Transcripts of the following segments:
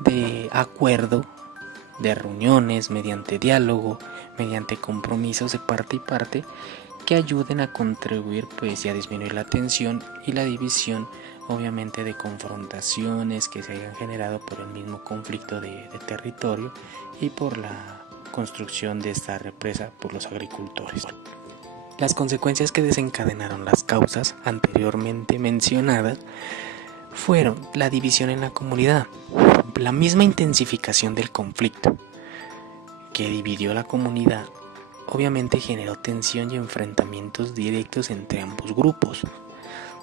de acuerdo, de reuniones, mediante diálogo, mediante compromisos de parte y parte, que ayuden a contribuir y a disminuir la tensión y la división, obviamente, de confrontaciones que se hayan generado por el mismo conflicto de territorio y por la construcción de esta represa por los agricultores. Las consecuencias que desencadenaron las causas anteriormente mencionadas fueron la división en la comunidad, la misma intensificación del conflicto que dividió la comunidad, obviamente generó tensión y enfrentamientos directos entre ambos grupos.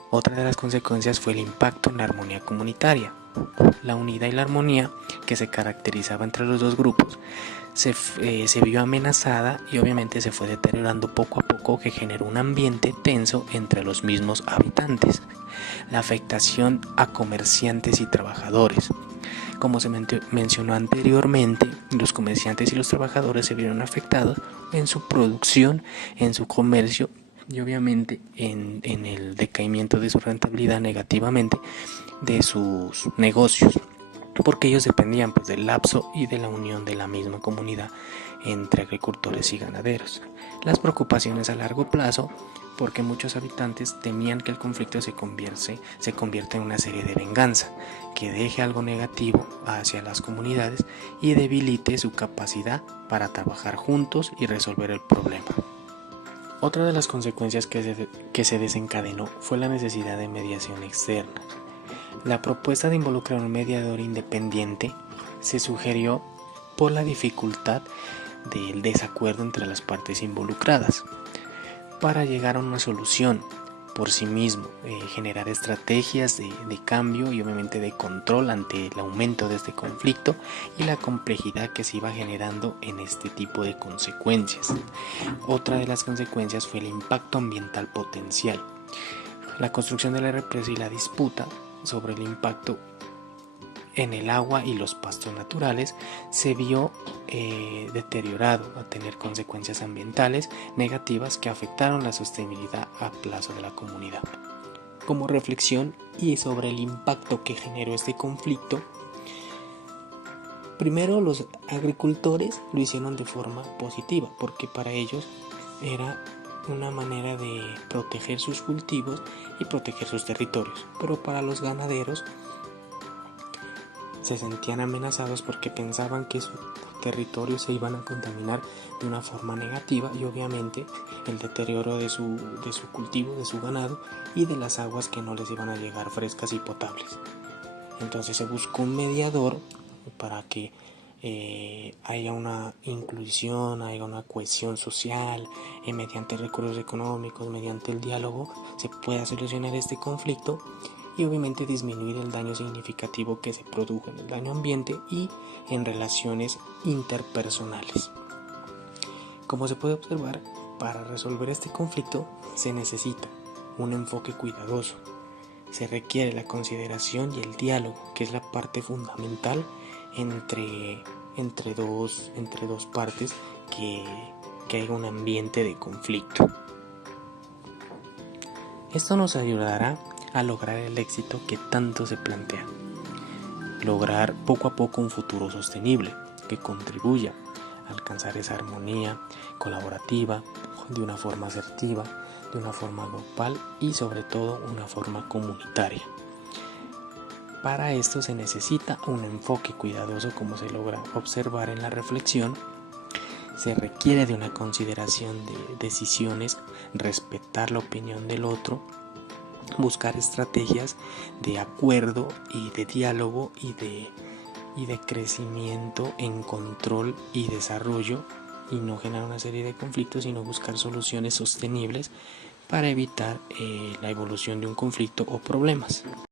Otra de las consecuencias fue el impacto en la armonía comunitaria. La unidad y la armonía que se caracterizaba entre los dos grupos se vio amenazada y obviamente se fue deteriorando poco a poco, que generó un ambiente tenso entre los mismos habitantes. La afectación a comerciantes y trabajadores. Como se mencionó anteriormente, los comerciantes y los trabajadores se vieron afectados en su producción, en su comercio y obviamente en el decaimiento de su rentabilidad negativamente de sus negocios, porque ellos dependían del lapso y de la unión de la misma comunidad entre agricultores y ganaderos. Las preocupaciones a largo plazo, porque muchos habitantes temían que el conflicto se convierta en una serie de venganza, que deje algo negativo hacia las comunidades y debilite su capacidad para trabajar juntos y resolver el problema. Otra de las consecuencias que se desencadenó fue la necesidad de mediación externa. La propuesta de involucrar a un mediador independiente se sugirió por la dificultad del desacuerdo entre las partes involucradas. Para llegar a una solución por sí mismo, generar estrategias de cambio y obviamente de control ante el aumento de este conflicto y la complejidad que se iba generando en este tipo de consecuencias. Otra de las consecuencias fue el impacto ambiental potencial. La construcción de la represa y la disputa sobre el impacto en el agua y los pastos naturales se vio deteriorado a tener consecuencias ambientales negativas que afectaron la sostenibilidad a plazo de la comunidad. Como reflexión y sobre el impacto que generó este conflicto, primero los agricultores lo hicieron de forma positiva, porque para ellos era una manera de proteger sus cultivos y proteger sus territorios, pero para los ganaderos se sentían amenazados porque pensaban que sus territorios se iban a contaminar de una forma negativa y obviamente el deterioro de su cultivo, de su ganado y de las aguas que no les iban a llegar frescas y potables. Entonces se buscó un mediador para que haya una inclusión, haya una cohesión social, mediante recursos económicos, mediante el diálogo, se pueda solucionar este conflicto y obviamente disminuir el daño significativo que se produjo en el daño ambiente y en relaciones interpersonales. Como se puede observar, para resolver este conflicto se necesita un enfoque cuidadoso. Se requiere la consideración y el diálogo, que es la parte fundamental entre dos partes, que haya un ambiente de conflicto. Esto nos ayudará a lograr el éxito que tanto se plantea. Lograr poco a poco un futuro sostenible que contribuya a alcanzar esa armonía colaborativa de una forma asertiva, de una forma grupal y sobre todo una forma comunitaria. Para esto se necesita un enfoque cuidadoso, como se logra observar en la reflexión. Se requiere de una consideración de decisiones, respetar la opinión del otro, buscar estrategias de acuerdo y de diálogo y de crecimiento en control y desarrollo, y no generar una serie de conflictos, sino buscar soluciones sostenibles para evitar la evolución de un conflicto o problemas.